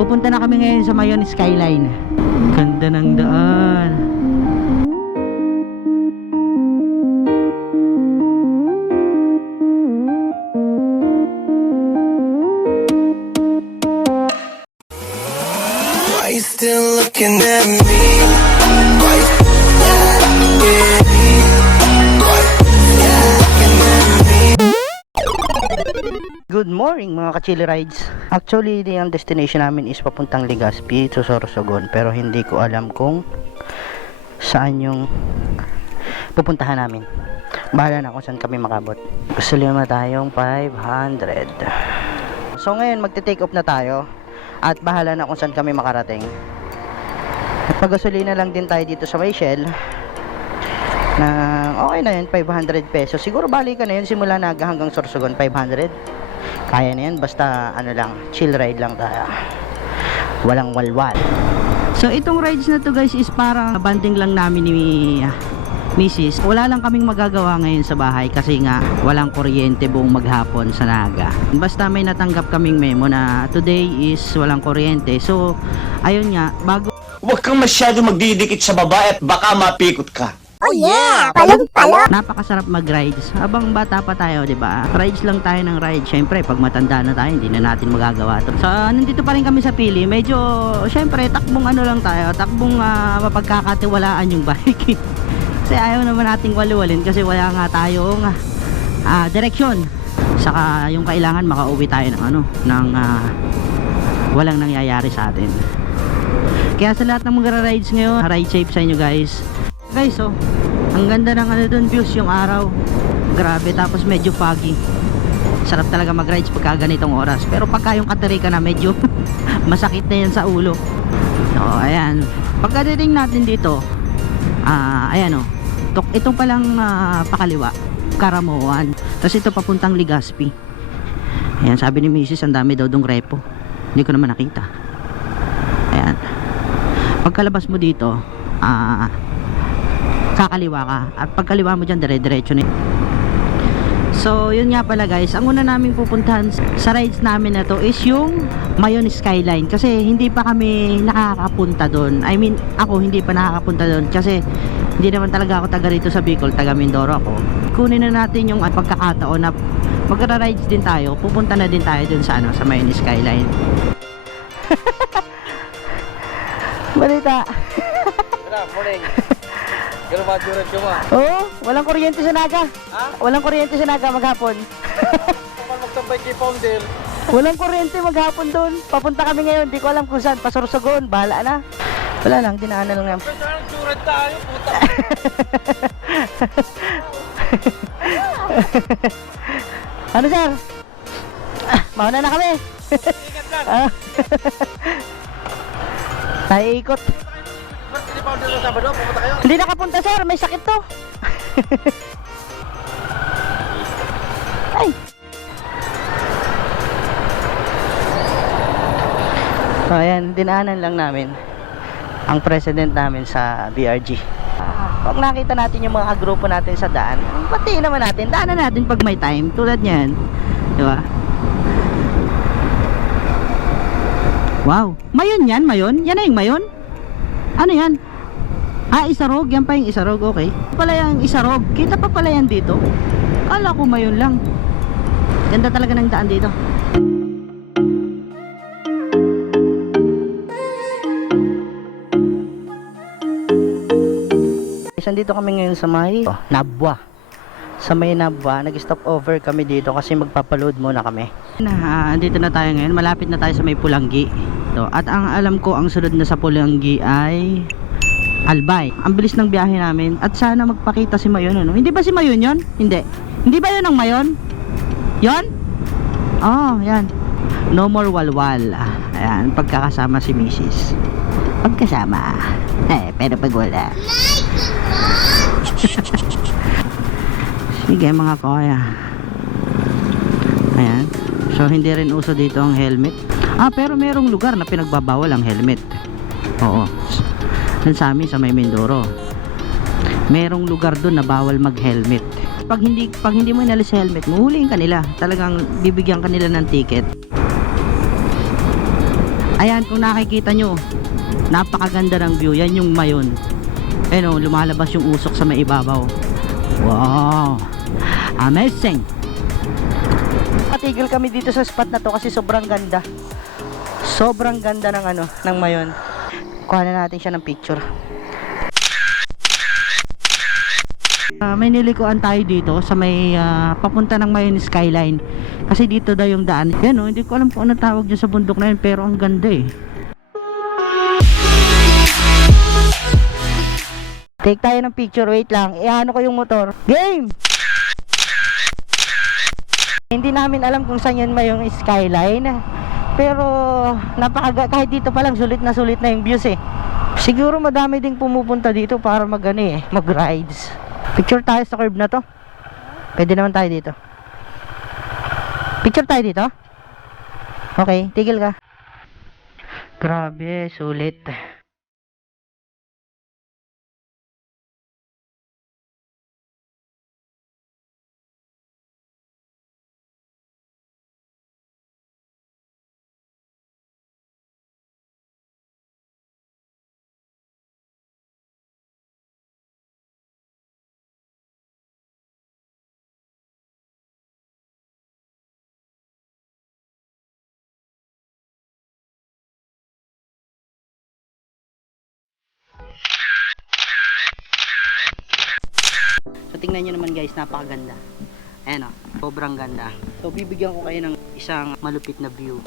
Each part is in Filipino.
Pupunta na kami ngayon sa Mayon Skyline. Ganda ng daan. Why you still looking at me? Why you still looking at me? Why you still looking at me? Good morning mga ka-chili rides. Actually, ang destination namin is papuntang Legazpi to Sorsogon, pero hindi ko alam kung saan yung pupuntahan namin. Bahala na kung saan kami makabot. Gusto lima tayong 500. So ngayon magte-take off na tayo at bahala na kung saan kami makarating. Pag-gasolina lang din tayo dito sa Michelle na okay na yun, 500 pesos. Siguro balikan na yun simula Naga hanggang Sorsogon, 500. Kaya na yan, basta ano lang, chill ride lang tayo, walang walwal. So itong rides na to guys is parang banding lang namin ni Mrs. Wala lang kaming magagawa ngayon sa bahay kasi nga walang kuryente buong maghapon sa Naga. Basta may natanggap kaming memo na today is walang kuryente. So ayun nga, bago huwag kang masyado magdidikit sa babae at baka mapikot ka. Oh yeah! Palong-palo! napakasarap mag-rides. Habang bata pa tayo, 'di ba? Rides lang tayo ng ride. Syempre, pag matanda na tayo, hindi na natin magagawa 'to. So, nandito pa rin kami sa Pili. Medyo syempre, takbong ano lang tayo, takbong mapagkakatiwalaan yung bike. Kasi ayaw naman nating waliwalin kasi wala nga tayong direksyon. Saka yung kailangan makauwi tayo ng ano, ng walang nangyayari sa atin. Kaya sa lahat ng mga rides ngayon, ride safe sa inyo guys. Guys, oh, ang ganda ng ano doon, views, yung araw. Grabe, tapos medyo foggy. Sarap talaga mag-rides pagka ganitong oras. Pero pagka yung katarika na medyo masakit na yan sa ulo. So, ayan. Pagkadating natin dito, ayan, oh. Itong palang pakaliwa, Karamoan. Tapos ito papuntang Legazpi. Ayan, sabi ni Mrs. ang dami daw dong repo. Hindi ko naman nakita. Ayan. Pagkalabas mo dito, kakaliwa ka. At pagkaliwa mo dyan, dire-diretso na. So, yun nga pala guys. Ang una naming pupuntahan sa rides namin na to is yung Mayon Skyline. Kasi hindi pa kami nakakapunta doon. I mean, ako hindi pa nakakapunta doon. Kasi hindi naman talaga ako taga rito sa Bicol. Taga Mindoro ako. Kunin na natin yung pagkakataon na magra-rides din tayo. Pupunta na din tayo doon sa, sa Mayon Skyline. Balita. Morning. Gano'n ba durat ka ba? Oo, walang kuryente sa Naga. Ha? Walang kuryente sa Naga maghapon. Kapag magtambay kay Founder. Walang kuryente maghapon doon. Papunta kami ngayon, di ko alam kung saan. Pasorsogon, bahala na. Wala lang, dinaanan lang namin. Saan durat tayo, puta? Ano sir? Mauna na kami. Ingat lang. Tayo ikot. Ba't hindi Founder sa Sabado? Pupunta kayo? Hindi nakapunta sir, may sakit to. Ay. So ayan, dinaanan lang namin ang president namin sa BRG. Pag nakita natin yung mga grupo natin sa daan, batiin naman natin, daanan natin pag may time, tulad niyan, di ba? Wow, Mayon yan, Mayon? Yan na yung Mayon? Ano yan? Isarog, yan pa yung Isarog, okay. Pala yung Isarog, kita pa pala yan dito. Kala ko Mayon lang. Ganda talaga ng daan dito. Dito kami ngayon sa may Nabwa. Sa may Nabwa, nag-stop over kami dito kasi magpapaload muna kami. Andito na tayo ngayon, malapit na tayo sa may Pulanggi. At ang alam ko, ang sunod na sa Pulanggi ay Albay. Ang bilis ng biyahe namin. At sana magpakita si Mayon, ano? Hindi ba si Mayon yon? Hindi. Hindi ba yun ang Mayon? Yon? Oh, yan. No more walwal. Ayan, pagkakasama si Mrs. Pagkasama. Pero pag wala. Sige mga kuya. Ayan. So hindi rin uso dito ang helmet. Pero merong lugar na pinagbabawal ang helmet. Oo. Dun sa amin sa may Mindoro, merong lugar doon na bawal mag-helmet. Pag hindi mo inalis helmet, huhulihin ka nila. Talagang bibigyan ka nila ng ticket. Ayan, kung nakikita nyo, napakaganda ng view. Yan yung Mayon. Ayun o, lumalabas yung usok sa may ibabaw. Wow, amazing. Patigil kami dito sa spot na to kasi sobrang ganda. Sobrang ganda ng ano, ng Mayon. Kuha na natin siya ng picture. May nilikuan tayo dito sa may papunta ng Mayon Skyline. Kasi dito daw yung daan. Yan o, hindi ko alam kung ano tawag dyan sa bundok na yun, pero ang ganda eh. Take tayo ng picture, wait lang. Iano ko yung motor. Game! Hindi namin alam kung saan yun Mayong Skyline. Pero kahit dito pa lang sulit na yung views eh. Siguro madami ding pumupunta dito para mag-rides. Picture tayo sa curve na to. Pwede naman tayo dito. Picture tayo dito. Okay, tigil ka. Grabe, sulit. So tingnan nyo naman guys, napakaganda. Ayan o, sobrang ganda. So bibigyan ko kayo ng isang malupit na view.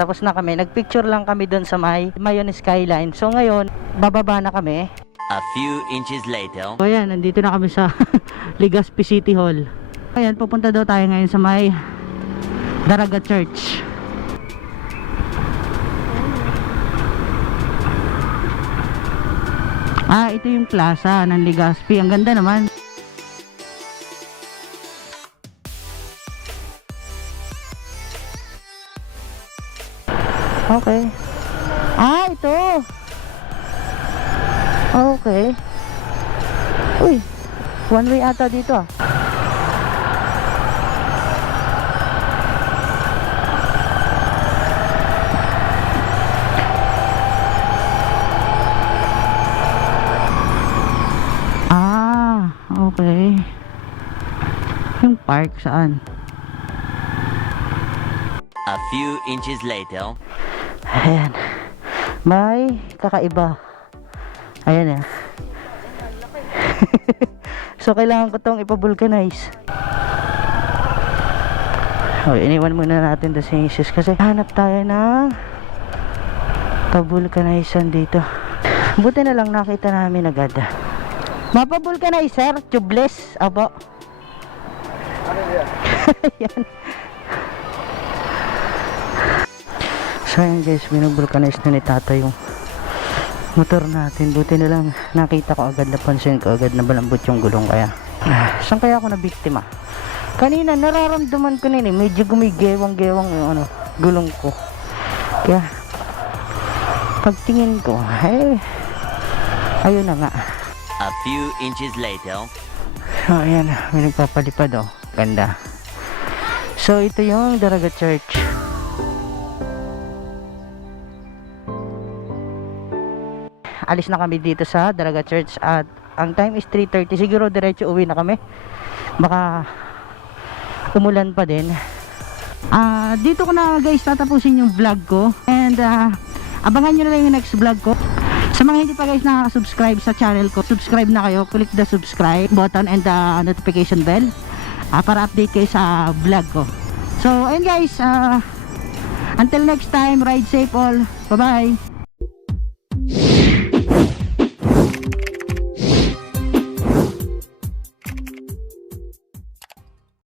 Tapos na kami, nagpicture lang kami doon sa Mayon Skyline. So ngayon, bababa na kami. A few inches later. So ayan, nandito na kami sa Legazpi City Hall. Ayan, pupunta daw tayo ngayon sa may Daraga Church. Ito yung plaza ng Legazpi. Ang ganda naman. Okay. Ito. Okay. Uy, one way ata dito ah. Okay. Yung park saan? A few inches later. Ayan. May kakaiba. Ayan eh. So kailangan ko tong ipavulcanize. Iniwan muna natin the sinces kasi hanap tayo ng pavulcanizan dito. Buti na lang nakita namin agad. Mapavulcanizer, tubeless. Abo. Ayan. So ayan guys, binubulkanize na ni Tata yung motor natin. Buti na lang nakita ko agad, napansin ko agad na balambot yung gulong. Kaya saan kaya ako na biktima? Kanina nararamdaman ko na medyo gumigewang-gewang yung gulong ko. Kaya pagtingin ko, ayun na nga. A few inches later. So ayan, may nagpapalipad ganda. So ito yung Daraga Church. Alis na kami dito sa Daraga Church at ang time is 3:30. Siguro diretso uwi na kami. Baka umulan pa din. Dito ko na guys tatapusin yung vlog ko. And abangan nyo na lang yung next vlog ko. Sa mga hindi pa guys nakaka-subscribe sa channel ko, subscribe na kayo, click the subscribe button and the notification bell para update kayo sa vlog ko. So ayun guys, until next time, ride safe all, bye bye.